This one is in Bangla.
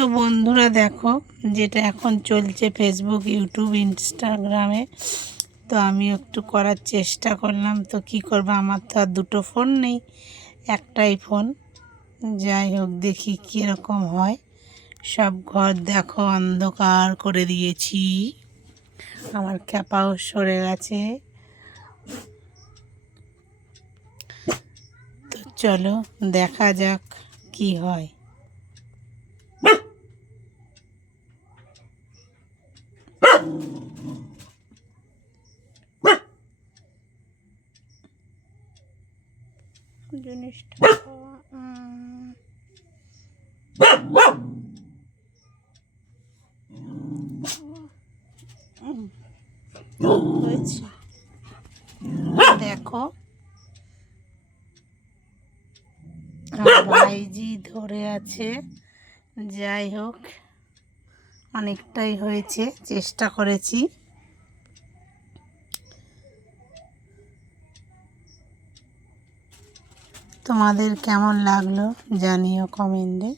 তো বন্ধুরা দেখো, যেটা এখন চলছে ফেসবুক, ইউটিউব, ইনস্টাগ্রামে, তো আমি একটু করার চেষ্টা করলাম। তো কি করবো, আমার তো আর দুটো ফোন নেই, একটাই ফোন। যাই হোক, দেখি কীরকম হয়। সব ঘর দেখো অন্ধকার করে দিয়েছি, আমার ক্যাপাও সরে গেছে। তো চলো দেখা যাক কি হয়। জিনিসটা হয়েছে দেখো, ভাইজি ধরে আছে। যাই হোক, অনেকটাই হয়েছে, চেষ্টা করেছি। তোমাদের কেমন লাগলো জানিও কমেন্টে।